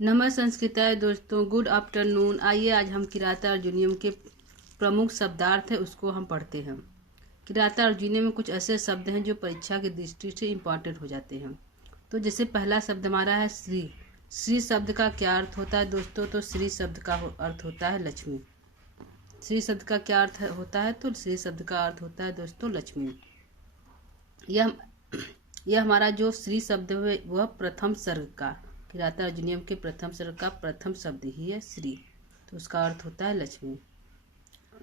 नमः संस्कृताय दोस्तों, गुड आफ्टरनून। आइए आज हम किराता अर्जुनियम के प्रमुख शब्दार्थ है उसको हम पढ़ते हैं। किराता अर्जुनियम में कुछ ऐसे शब्द हैं जो परीक्षा की दृष्टि से इम्पॉर्टेंट हो जाते हैं। तो जैसे पहला शब्द हमारा है श्री। श्री शब्द का क्या अर्थ होता है दोस्तों? तो श्री शब्द का अर्थ होता है लक्ष्मी। श्री शब्द का क्या अर्थ होता है? तो श्री शब्द का अर्थ होता है दोस्तों लक्ष्मी। यह यह हमारा जो श्री शब्द है वह प्रथम सर्ग का, किराता अर्जुनियम के प्रथम सर्ग का प्रथम शब्द ही है श्री, तो उसका अर्थ होता है लक्ष्मी।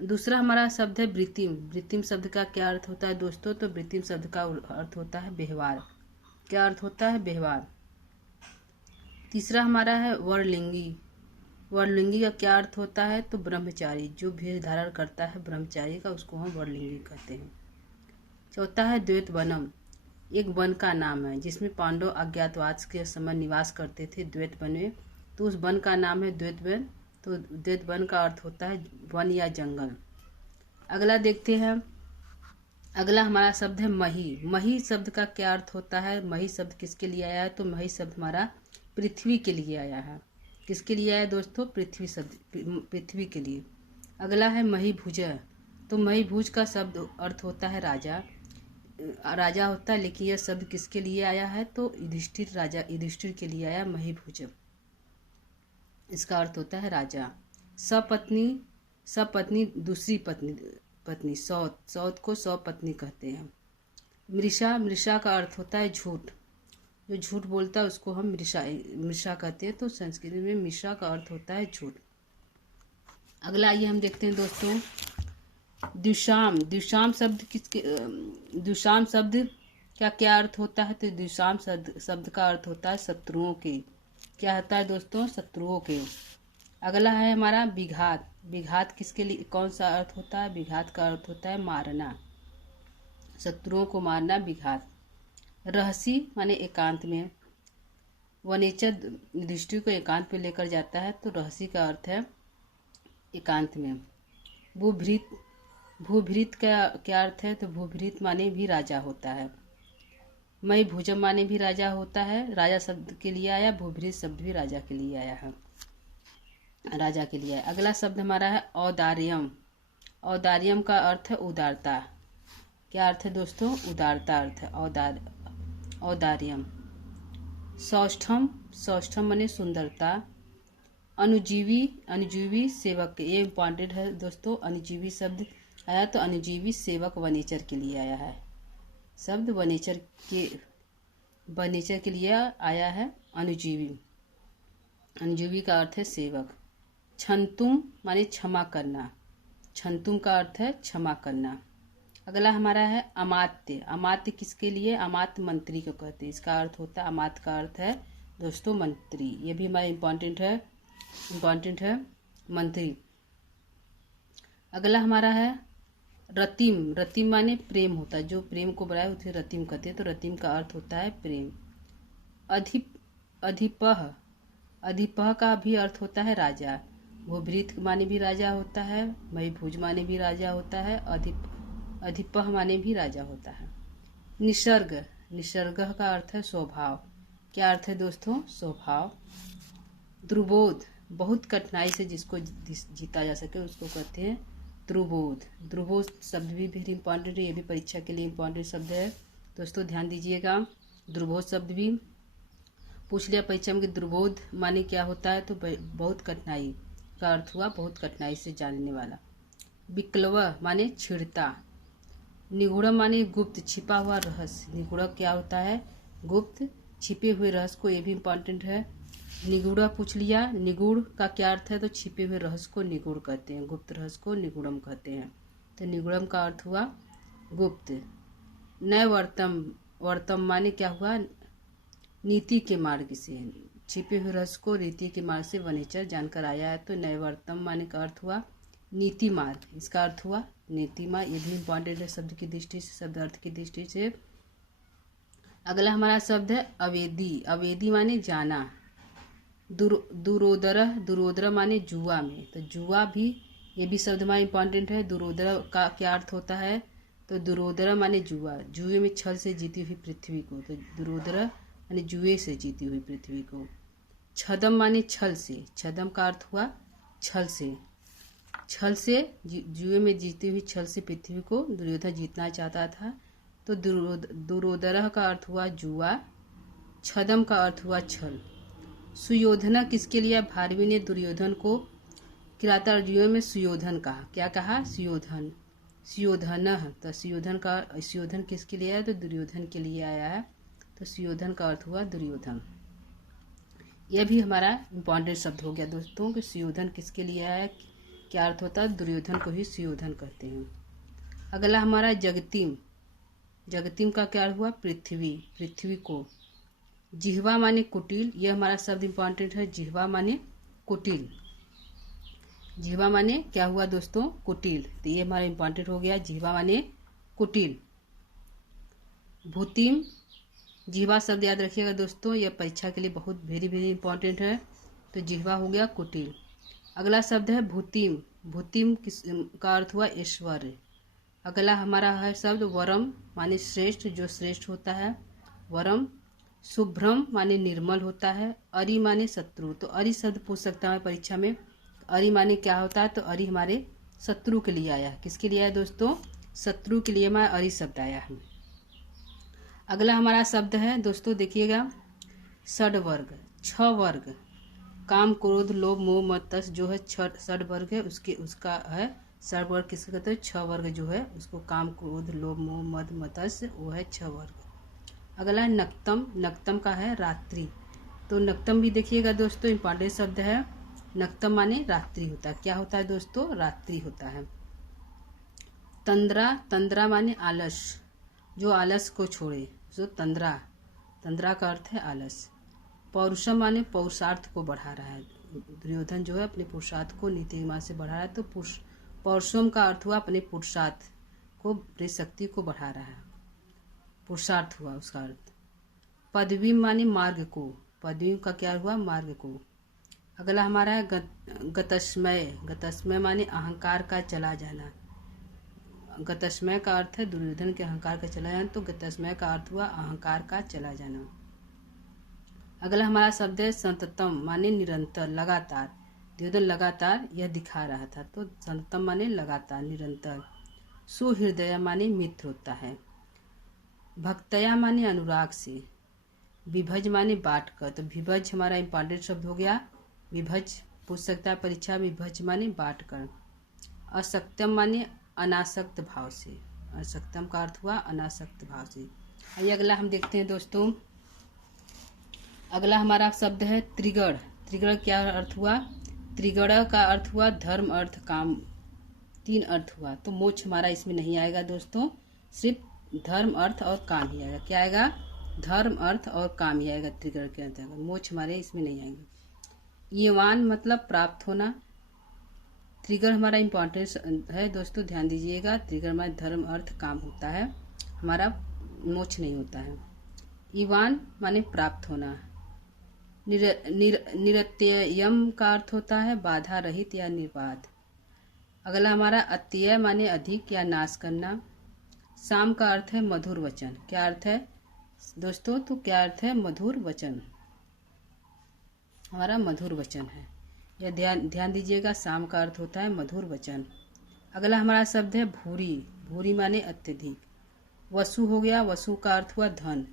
दूसरा हमारा शब्द है वृत्तिम। वृत्तिम शब्द का क्या अर्थ होता है दोस्तों? तो वृत्तिम शब्द का अर्थ होता है व्यवहार। क्या अर्थ होता है? व्यवहार। तीसरा हमारा है वरलिंगी। वरलिंगी का क्या अर्थ होता है? तो ब्रह्मचारी, जो भेष धारण करता है ब्रह्मचारी का, उसको हम वरलिंगी कहते हैं। चौथा है द्वैत वनम। एक वन का नाम है जिसमें पांडव अज्ञातवास के समय निवास करते थे द्वैत वन में, तो उस वन का नाम है द्वैत वन। तो द्वैत वन का अर्थ होता है वन या जंगल। अगला देखते हैं। अगला हमारा शब्द है मही। मही शब्द का क्या अर्थ होता है? मही शब्द किसके लिए आया है? तो मही शब्द हमारा पृथ्वी के लिए आया है। किसके लिए आया है दोस्तों? पृथ्वी शब्द, पृथ्वी के लिए। अगला है मही भुज। तो मही भुज का शब्द अर्थ होता है राजा, राजा होता है, लेकिन यह शब्द किसके लिए आया है? तो युधिष्ठिर, राजा युधिष्ठिर के लिए आया महिभुज। इसका अर्थ होता है राजा। सपत्नी, सपत्नी दूसरी पत्नी सौत, सौत को सौपत्नी कहते हैं। मृषा, मृषा का अर्थ होता है झूठ, जो झूठ बोलता है उसको हम मृषा कहते हैं। तो संस्कृत में मृषा का अर्थ होता है झूठ। अगला आइए हम देखते हैं दोस्तों द्विषाम। द्विषाम शब्द किसके, द्विषाम शब्द का क्या अर्थ होता है? तो द्विषाम शब्द का अर्थ होता है शत्रुओं के। क्या होता है दोस्तों? शत्रुओं के। अगला है हमारा विघात। विघात किसके लिए, कौन सा अर्थ होता है? विघात का अर्थ होता है मारना, शत्रुओं को मारना, विघात। रहसी माने एकांत में। वनेचर युधिष्ठिर को एकांत पे लेकर जाता है, तो रहसी का अर्थ है एकांत में। भूभृत, भूभृत का क्या अर्थ है? तो भूभृत माने भी राजा होता है। मई भुजम माने भी राजा होता है, राजा शब्द के लिए आया। भूभृत शब्द भी राजा के लिए आया है, राजा के लिए आया। अगला शब्द हमारा है औदार्यम। औदार्यम का अर्थ है उदारता। क्या अर्थ है दोस्तों? उदारता अर्थ है औदार्यम। सौष्ठम, सौष्ठम माने सुंदरता। अनुजीवी, अनुजीवी सेवक, ये इम्पॉर्टेंट है दोस्तों। अनुजीवी शब्द आया तो अनुजीवी सेवक वनेचर के लिए आया है। शब्द वनेचर के लिए आया है अनुजीवी। अनुजीवी का अर्थ है सेवक। क्षंतुम माने क्षमा करना। क्षंतुम का अर्थ है क्षमा करना। अगला हमारा है अमात्य। अमात्य किसके लिए? अमात्य मंत्री को कहते हैं। इसका अर्थ होता है, अमात्य का अर्थ है दोस्तों मंत्री। ये भी हमारा इम्पॉर्टेंट है मंत्री। अगला हमारा है रतिम। रतिम माने प्रेम होता है, जो प्रेम को बढ़ाए उसे रतिम कहते हैं। तो रतिम का अर्थ होता है प्रेम। अधिपह, अधिपह का भी अर्थ होता है राजा। भूभृत माने भी राजा होता है, महिभुज माने भी राजा होता है, अधिपह माने भी राजा होता है। निसर्ग, निसर्ग का अर्थ है स्वभाव। क्या अर्थ है दोस्तों? स्वभाव। द्रुबोध, बहुत कठिनाई से जिसको जीता जा सके उसको कहते हैं द्रुबोध। द्रुबोध शब्द भी वेरी इंपॉर्टेंट है, ये भी परीक्षा के लिए इंपॉर्टेंट शब्द है दोस्तों, ध्यान दीजिएगा। द्रुबोध शब्द भी पूछ लिया परीक्षा में कि द्रुबोध माने क्या होता है, तो बहुत कठिनाई का अर्थ हुआ, बहुत कठिनाई से जानने वाला। विक्लव माने छिड़ता। निगूढ़ माने गुप्त, छिपा हुआ रहस्य। निगूढ़ क्या होता है? गुप्त, छिपे हुए रहस्य को, ये भी इम्पॉर्टेंट है। निगूढ़ पूछ लिया, निगूढ़ का क्या अर्थ है? तो छिपे हुए रहस्य को निगूढ़ कहते हैं, गुप्त रहस्य को निगूढ़म कहते हैं। तो निगूढ़म का अर्थ हुआ गुप्त। नैवर्तम, वर्तम माने क्या हुआ? नीति के मार्ग से, छिपे हुए रहस्य को नीति के मार्ग से वनेचर जानकर आया है। तो नैवर्तम माने का अर्थ हुआ नीति मार्ग, इसका अर्थ हुआ नीति मार्ग। ये भी इम्पॉर्टेंट है शब्द की दृष्टि से, शब्द अर्थ की दृष्टि से। अगला हमारा शब्द है अवेदी। अवेदी माने जाना। दुरोदर, दुरोदर माने जुआ में, तो जुआ भी, ये भी शब्द हमारा इम्पॉर्टेंट है। दुरोदर का क्या अर्थ होता है? तो दुरोदर माने जुआ, जुए में छल से जीती हुई पृथ्वी को। तो दुरोदर माने जुए से जीती हुई पृथ्वी को। छदम माने छल से, छदम का अर्थ हुआ छल से। छल से जुए में जीती हुई छल से पृथ्वी को दुर्योधन जीतना चाहता था, तो दुरोदरह का अर्थ हुआ जुआ, छदम का अर्थ हुआ छल। सुयोधना किसके लिए? भारवी ने दुर्योधन को किराता अर्जुन में सुयोधन कहा। क्या कहा? सुयोधन, सुयोधन। तो सुयोधन किसके लिए आया? तो दुर्योधन के लिए आया है, तो सुयोधन का अर्थ हुआ दुर्योधन। यह भी हमारा इम्पॉर्टेंट शब्द हो गया दोस्तों कि सुयोधन किसके लिए आया है, क्या अर्थ होता है? दुर्योधन को ही सुयोधन कहते हैं। अगला हमारा जगतिम, जगतिम का क्या हुआ? पृथ्वी, पृथ्वी को। जिह्वा माने कुटिल, यह हमारा शब्द इम्पॉर्टेंट है। जिह्वा माने कुटिल, जिह्वा माने क्या हुआ दोस्तों? कुटिल, तो ये हमारा इम्पॉर्टेंट हो गया, जिह्वा माने कुटिल। भूतिम, जिह्वा शब्द याद रखिएगा दोस्तों, यह परीक्षा के लिए बहुत वेरी वेरी इंपॉर्टेंट है, तो जिह्वा हो गया कुटिल। अगला शब्द है भूतिम, भूतिम किस का अर्थ हुआ? ऐश्वर्य। अगला हमारा है शब्द वरम माने श्रेष्ठ, जो श्रेष्ठ होता है, वरम। शुभ्रम माने निर्मल होता है। अरि माने शत्रु, तो अरि शब्द पूछ सकता है परीक्षा में, अरि माने क्या होता है? तो अरि हमारे शत्रु के लिए आया है। किसके लिए आया दोस्तों? शत्रु के लिए हमारा अरि शब्द आया है। अगला हमारा शब्द है दोस्तों, देखिएगा, षड्वर्ग, 6 वर्ग। काम क्रोध लोभ मोह मद तस जो है षड्वर्ग है, उसका है षड्वर्ग। किसके कहते हैं? 6 वर्ग जो है उसको काम क्रोध लोभ मोह मद मतस, वो है 6 वर्ग। अगला है नक्तम, नक्तम का है रात्रि, तो नक्तम भी देखिएगा दोस्तों इम्पॉर्टेंट शब्द है। नक्तम माने रात्रि होता है। क्या होता है दोस्तों? रात्रि होता है। तंद्रा, तंद्रा माने आलस, जो आलस को छोड़े, जो तंद्रा, तंद्रा का अर्थ है आलस। पौरुषम माने पौरुषार्थ को बढ़ा रहा है, दुर्योधन जो है अपने पुरुषार्थ को नीति मार्ग से बढ़ा रहा है, तो पौरुषम का अर्थ हुआ अपने पुरुषार्थ को, अपनी शक्ति को बढ़ा रहा है, पुरुषार्थ हुआ उसका अर्थ। पदवी माने मार्ग को, पदवी का क्या हुआ? मार्ग को। अगला हमारा है गतस्मय, गतस्मय माने अहंकार का चला जाना, गतस्मय का अर्थ है दुर्योधन के अहंकार का चला जाना, तो गतस्मय का अर्थ हुआ अहंकार का चला जाना। अगला हमारा शब्द है संततम माने निरंतर, लगातार, दुर्योधन लगातार यह दिखा रहा था, तो संततम माने लगातार निरंतर। सुहृदय माने मित्र होता है। भक्तया माने अनुराग से। विभज माने बांट कर, तो विभज हमारा इम्पॉर्टेंट शब्द हो गया, विभज पूछ सकता है परीक्षा, विभज माने बांट कर। असक्तम माने अनासक्त भाव से, असक्तम का अर्थ हुआ अनासक्त भाव से। आइए अगला हम देखते हैं दोस्तों, अगला हमारा शब्द है त्रिगण, त्रिगण क्या अर्थ हुआ? त्रिगण का अर्थ हुआ धर्म अर्थ काम, 3 अर्थ हुआ, तो मोक्ष हमारा इसमें नहीं आएगा दोस्तों, सिर्फ धर्म अर्थ और काम ही आएगा। क्या आएगा? धर्म अर्थ और काम ही आएगा त्रिगण के अंतर्गत, मोक्ष हमारे इसमें नहीं आएगा। यवान मतलब प्राप्त होना, त्रिगण हमारा इम्पोर्टेंट है दोस्तों, ध्यान दीजिएगा, त्रिगण हमारा धर्म अर्थ काम होता है, हमारा मोक्ष नहीं होता है। ईवान माने प्राप्त होना। निरत्ययम का अर्थ होता है बाधा रहित या निर्बाध। अगला हमारा अत्यय माने अधिक या नाश करना। साम का अर्थ है मधुर वचन, क्या अर्थ है दोस्तों? तो क्या अर्थ है? मधुर वचन, हमारा मधुर वचन है, यह ध्यान दीजिएगा, साम का अर्थ होता है मधुर वचन। अगला हमारा शब्द है भूरी, भूरी माने अत्यधिक। वसु हो गया, वसु का अर्थ हुआ धन,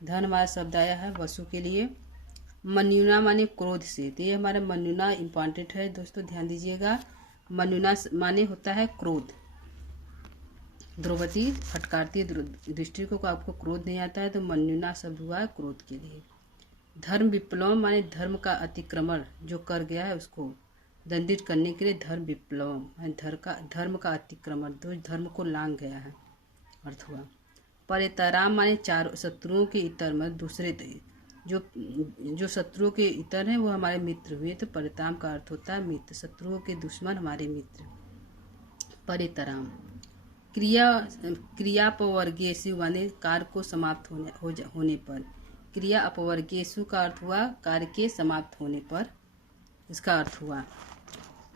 धन हमारा शब्द आया है वसु के लिए। मन्युना माने क्रोध से, तो ये हमारा मन्युना इम्पॉर्टेंट है दोस्तों, ध्यान दीजिएगा, मन्युना माने होता है क्रोध। द्रौपदी फटकारती है युधिष्ठिर को, आपको क्रोध नहीं आता है, तो मन्युना शब्द हुआ है क्रोध के लिए। धर्म विप्लव माने धर्म का अतिक्रमण जो कर गया है उसको दंडित करने के लिए धर्म विप्लव माने धर्म का अतिक्रमण, जो धर्म को लांघ गया है, अर्थ हुआ। परितराम माने चारों शत्रुओं के इतर, मतलब दूसरे जो शत्रुओं के इतर हैं वो हमारे मित्र हुए, तो परिताम का अर्थ होता है मित्र, शत्रुओं के दुश्मन हमारे मित्र, परितराम। क्रिया अपवर्गेषु माने कार्य को समाप्त होने पर, क्रिया अपवर्गेषु का अर्थ हुआ कार्य के समाप्त होने पर, इसका अर्थ हुआ।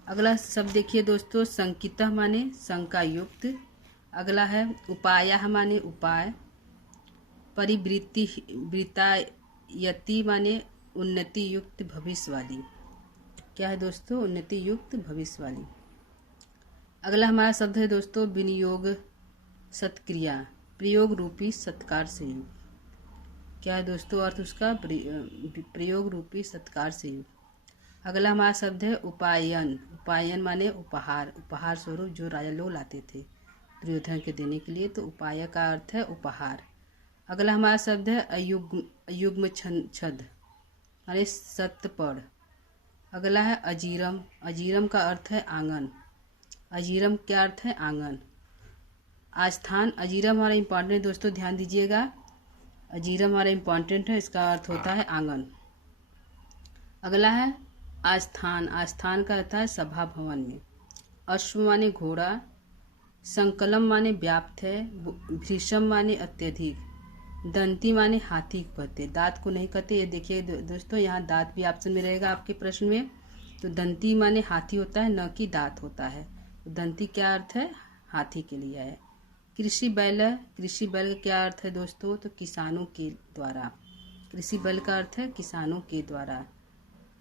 अगला शब्द देखिए दोस्तों, संकितः माने शंका युक्त। अगला है उपायः माने उपाय। परिवृत्ति वृत्तायति माने उन्नति युक्त भविष्य वाली। क्या है दोस्तों? उन्नति युक्त भविष्य वाली। अगला हमारा शब्द है दोस्तों विनियोग सत्क्रिया, प्रयोग रूपी सत्कार से युक्त। क्या है दोस्तों अर्थ उसका? प्रयोग रूपी सत्कार से युक्त। अगला हमारा शब्द है उपायन। उपायन माने उपहार, उपहार स्वरूप जो राजा लोग लाते थे दुर्योधन के देने के लिए, तो उपाय का अर्थ है उपहार। अगला हमारा शब्द है अयुग्म छद माने सत्पड़। अगला है अजीरम। अजीरम का अर्थ है आंगन। अजीरम क्या अर्थ है? आंगन। आस्थान। अजीरम हमारा इम्पॉर्टेंट है दोस्तों, ध्यान दीजिएगा। अजीरम हमारा इम्पॉर्टेंट है, इसका अर्थ होता है आंगन। अगला है आस्थान। आस्थान का अर्थ है सभा भवन में। अश्व माने घोड़ा। संकलम माने व्याप्त है। भृशम माने अत्यधिक। दंती माने हाथी कहते, दांत को नहीं कहते। ये देखिए दोस्तों, यहाँ दांत भी ऑप्शन में रहेगा आपके प्रश्न में। तो दंती माने हाथी होता है, न कि दांत होता है। तो दंती क्या अर्थ है? हाथी के लिए है। कृषि बैल। कृषि बैल का क्या अर्थ है दोस्तों? तो किसानों के द्वारा। कृषि बैल का अर्थ है किसानों के द्वारा।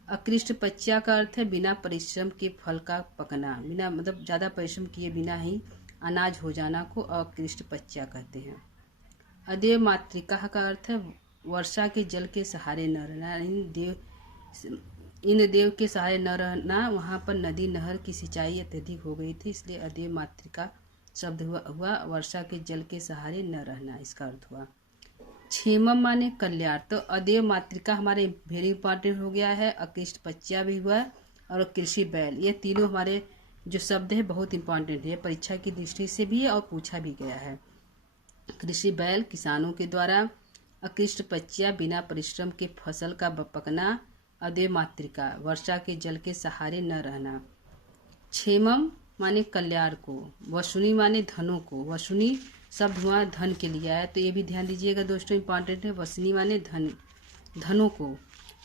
अकृष्ट पच्या का अर्थ है बिना परिश्रम के फल का पकना। बिना मतलब ज़्यादा परिश्रम किए बिना ही अनाज हो जाना को अकृष्ट पच्या कहते हैं। अदेव मातृका का अर्थ है वर्षा के जल के सहारे न रहना। इन देव के सहारे न रहना। वहाँ पर नदी नहर की सिंचाई अत्यधिक हो गई थी, इसलिए अदेव मातृका शब्द हुआ वर्षा के जल के सहारे न रहना, इसका अर्थ हुआ। क्षेमम माने कल्याण। तो अदेव मातृका हमारे वेरी इंपॉर्टेंट हो गया है। अकृष्ट पच्या भी हुआ और कृषि बैल, ये तीनों हमारे जो शब्द है बहुत इंपॉर्टेंट है, परीक्षा की दृष्टि से भी है और पूछा भी गया है। कृषि बैल किसानों के द्वारा। अकृष्ट पच्या बिना परिश्रम के फसल का पकना। अदेव मातृका वर्षा के जल के सहारे न रहना। क्षेमम माने कल्याण को। वसुनी माने धनों को। वसुनी शब्द हुआ धन के लिए आया, तो ये भी ध्यान दीजिएगा दोस्तों, इंपॉर्टेंट है। वसुनी माने धन, धनों को।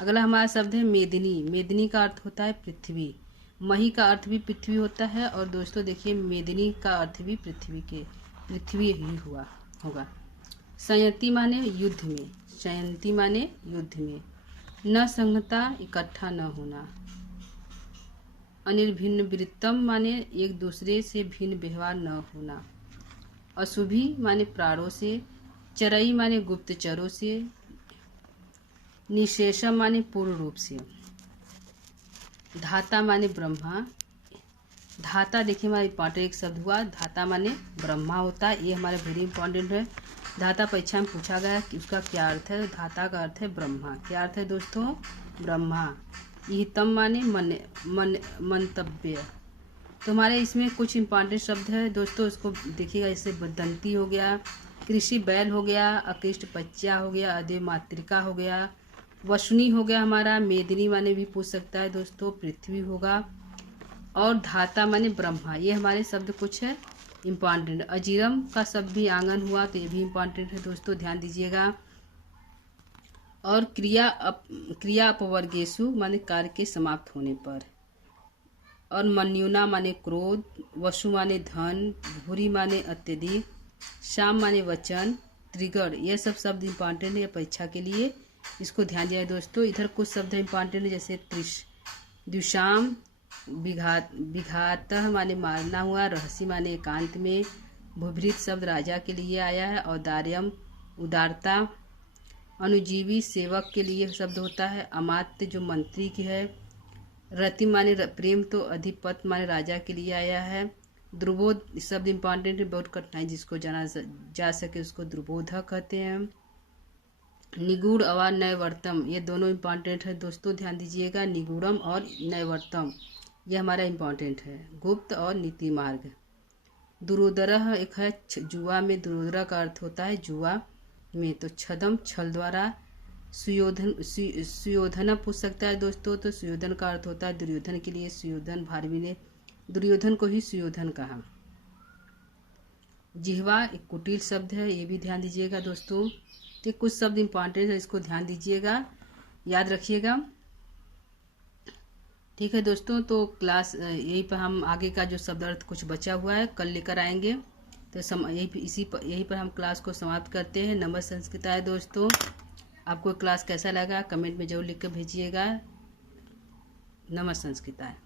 अगला हमारा शब्द है मेदिनी। मेदिनी का अर्थ होता है पृथ्वी। मही का अर्थ भी पृथ्वी होता है, और दोस्तों देखिए मेदिनी का अर्थ भी पृथ्वी ही होगा। संयति माने युद्ध में। संयति माने युद्ध में। न संगता इकट्ठा न होना। अनिर्भिन्न वृत्तम माने एक दूसरे से भिन्न व्यवहार न होना। अशुभी माने प्राणों से। चरई माने गुप्तचरों से। निशेषम माने पूर्ण रूप से। धाता माने ब्रह्मा। धाता देखिए हमारा इंपॉर्टेंट एक शब्द हुआ, धाता माने ब्रह्मा होता है, ये हमारे वेरी इंपॉर्टेंट है। धाता परीक्षा में पूछा गया कि उसका क्या अर्थ है। धाता का अर्थ है ब्रह्मा। क्या अर्थ है दोस्तों? ब्रह्मा। इहितम माने मंतव्य। तो हमारे इसमें कुछ इंपॉर्टेंट शब्द है दोस्तों, इसको देखिएगा। जैसे दंती हो गया, कृषि बैल हो गया, अकृष्ट पच्या हो गया, अदेव मातृका हो गया, वसुनी हो गया हमारा, मेदिनी माने भी पूछ सकता है दोस्तों, पृथ्वी होगा, और धाता माने ब्रह्मा। ये हमारे शब्द कुछ है इम्पॉर्टेंट। अजीरम का शब्द भी आंगन हुआ, तो ये भी इम्पॉर्टेंट है दोस्तों, ध्यान दीजिएगा। और क्रिया अपवर्गेशु माने कार्य के समाप्त होने पर। और मन्युना माने क्रोध। वसु माने धन। भूरी माने अत्यधिक। शाम माने वचन। त्रिगढ़, ये सब शब्द इम्पॉर्टेंट है परीक्षा के लिए, इसको ध्यान दिया दोस्तों। इधर कुछ शब्द इम्पॉर्टेंट है, जैसे द्विषाम, विघातः माने मारना हुआ। रहस्य माने एकांत में। भूभृत शब्द राजा के लिए आया है। औदार्यम उदारता। अनुजीवी सेवक के लिए शब्द होता है। अमात्य जो मंत्री की है। रति माने प्रेम, तो अधिपत माने राजा के लिए आया है। द्रुबोध शब्द इम्पॉर्टेंट है, बहुत कठिनाई जिसको जाना जा सके उसको द्रुबोधा कहते हैं। निगूढ़ और नैवर्तम, ये दोनों इम्पॉर्टेंट है दोस्तों, ध्यान दीजिएगा। निगूढ़म और नैवर्तम ये हमारा इम्पॉर्टेंट है। गुप्त और नीति मार्ग। दुरोदरह एक है जुआ में, दुरोदरा का अर्थ होता है जुआ में। तो छदम छल द्वारा। सुयोधन पूछ सकता है दोस्तों, तो सुयोधन का अर्थ होता है दुर्योधन के लिए। सुयोधन भारवी ने दुर्योधन को ही सुयोधन कहा। जिह्वा एक कुटिल शब्द है, ये भी ध्यान दीजिएगा दोस्तों। तो कुछ शब्द इम्पॉर्टेंट है, इसको ध्यान दीजिएगा, याद रखिएगा। ठीक है दोस्तों, तो क्लास यहीं पर हम आगे का जो शब्द अर्थ कुछ बचा हुआ है कल लेकर आएंगे। तो यहीं पर हम क्लास को समाप्त करते हैं। नमस्ते संस्कृताय दोस्तों। आपको क्लास कैसा लगा कमेंट में जरूर लिख कर भेजिएगा। नमः संस्कृताय।